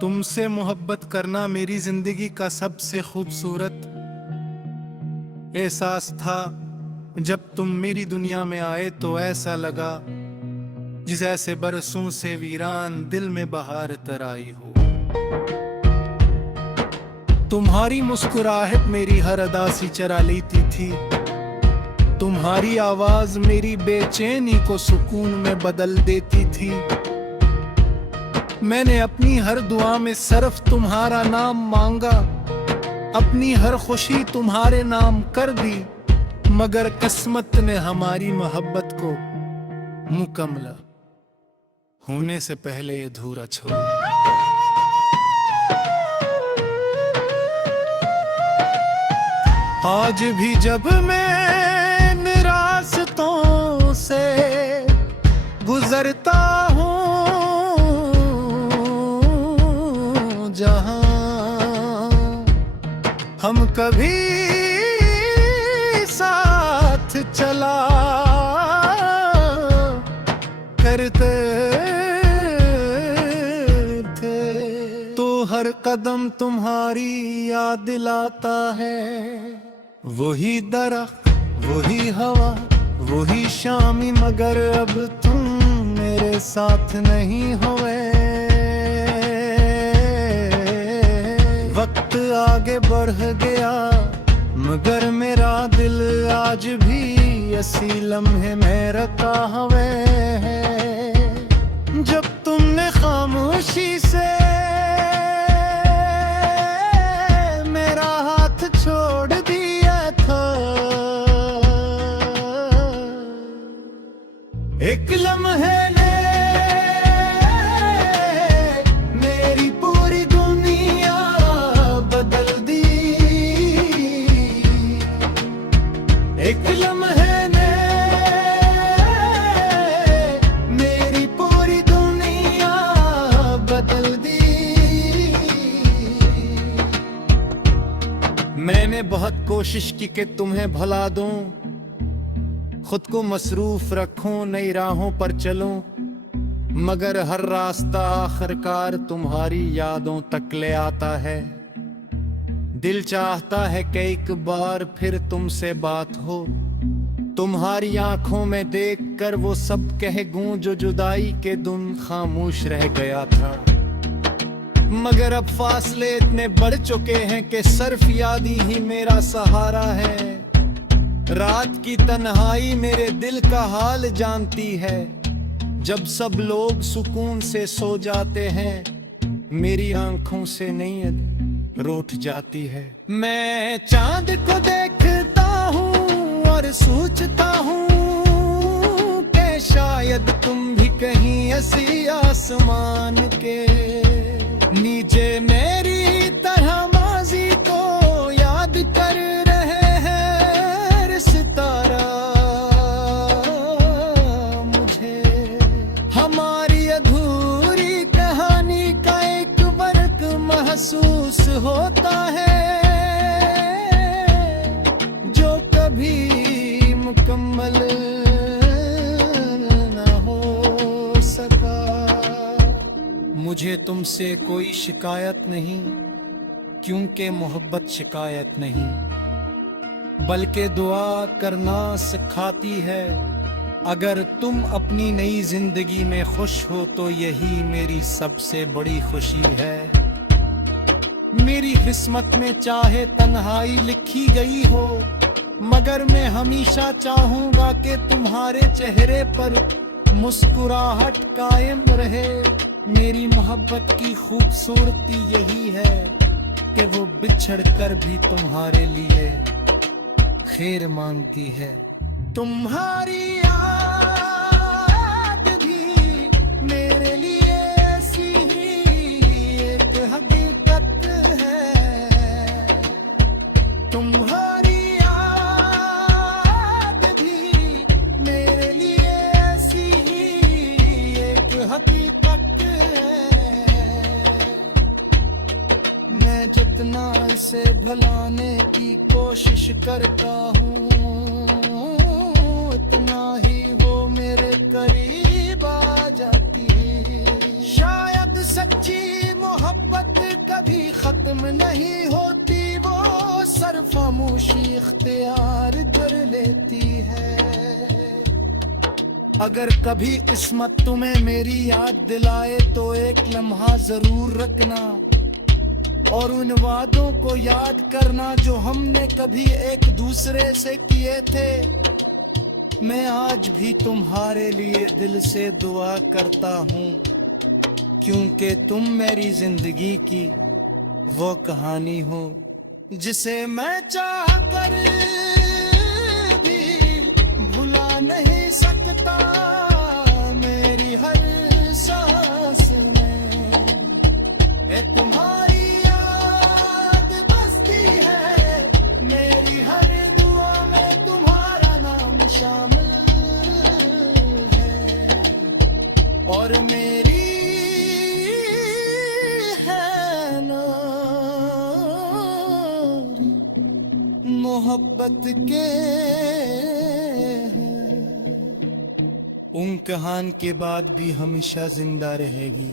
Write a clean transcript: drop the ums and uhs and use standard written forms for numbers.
तुमसे मोहब्बत करना मेरी जिंदगी का सबसे खूबसूरत एहसास था। जब तुम मेरी दुनिया में आए तो ऐसा लगा जैसे बरसों से वीरान दिल में बहार तर आई हो। तुम्हारी मुस्कुराहट मेरी हर अदासी चरा लेती थी। तुम्हारी आवाज मेरी बेचैनी को सुकून में बदल देती थी। मैंने अपनी हर दुआ में सिर्फ तुम्हारा नाम मांगा, अपनी हर खुशी तुम्हारे नाम कर दी, मगर किस्मत ने हमारी मोहब्बत को मुकम्मल होने से पहले अधूरा छोड़ा। आज भी जब मैं इन रास्तों से गुजरता हूँ, जहाँ हम कभी साथ चला करते थे, तो हर कदम तुम्हारी याद दिलाता है। वही दरख्त, वही हवा, वही शामी, मगर अब तुम मेरे साथ नहीं हुए। वक्त आगे बढ़ गया मगर मेरा दिल आज भी ऐसी लम्हे में रखा हुए है। जब तुमने खामोशी से मेरा हाथ छोड़ दिया था, एक लम्हे ने मेरी पूरी दुनिया बदल दी। एक लम्हे ने मेरी पूरी दुनिया बदल दी। मैंने बहुत कोशिश की कि तुम्हें भुला दूं, खुद को मसरूफ रखूं, नई राहों पर चलूं, मगर हर रास्ता आखिरकार तुम्हारी यादों तक ले आता है। दिल चाहता है कि एक बार फिर तुमसे बात हो, तुम्हारी आंखों में देखकर वो सब कह गूं जो जुदाई के दिन खामोश रह गया था। मगर अब फासले इतने बढ़ चुके हैं कि सिर्फ याद ही मेरा सहारा है। रात की तन्हाई मेरे दिल का हाल जानती है। जब सब लोग सुकून से सो जाते हैं, मेरी आंखों से नींद रूठ जाती है। मैं चांद को देखता हूँ और सोचता हूँ कि शायद तुम भी कहीं ऐसी आसमान के नीचे मेरी तरह माजी को याद कर रहे हैं सितारा। मुझे हमारी अधूरी कहानी का एक वर्क महसूस होता है, जो कभी मुकम्मल न हो सका। मुझे तुमसे कोई शिकायत नहीं, क्योंकि मोहब्बत शिकायत नहीं बल्कि दुआ करना सिखाती है। अगर तुम अपनी नई जिंदगी में खुश हो तो यही मेरी सबसे बड़ी खुशी है। मेरी किस्मत में चाहे तन्हाई लिखी गई हो, मगर मैं हमेशा चाहूंगा कि तुम्हारे चेहरे पर मुस्कुराहट कायम रहे। मेरी मोहब्बत की खूबसूरती यही है कि वो बिछड़ कर भी तुम्हारे लिए खैर मांगती है। तुम्हारी याद भी मेरे लिए ऐसी ही एक हकीकत है। तुम्हारी याद भी मेरे लिए ऐसी ही एक हकीकत है। मैं जितना इसे भुलाने की कोशिश करता हूँ, उतना ही वो मेरे करीब आ जाती है। शायद सच्ची मोहब्बत शर्म नहीं होती वो सिर्फ खामोशी इख्तियार कर लेती है। अगर कभी किस्मत तुम्हें मेरी याद दिलाए तो एक लम्हा जरूर रखना और उन वादों को याद करना जो हमने कभी एक दूसरे से किए थे। मैं आज भी तुम्हारे लिए दिल से दुआ करता हूँ, क्योंकि तुम मेरी जिंदगी की वो कहानी हो जिसे मैं चाह कर भी भुला नहीं सकता। मेरी हर सांस में तुम्हारी याद बसती है, मेरी हर दुआ में तुम्हारा नाम शामिल है और मेरी मोहब्बत के उन कहान के बाद भी हमेशा जिंदा रहेगी।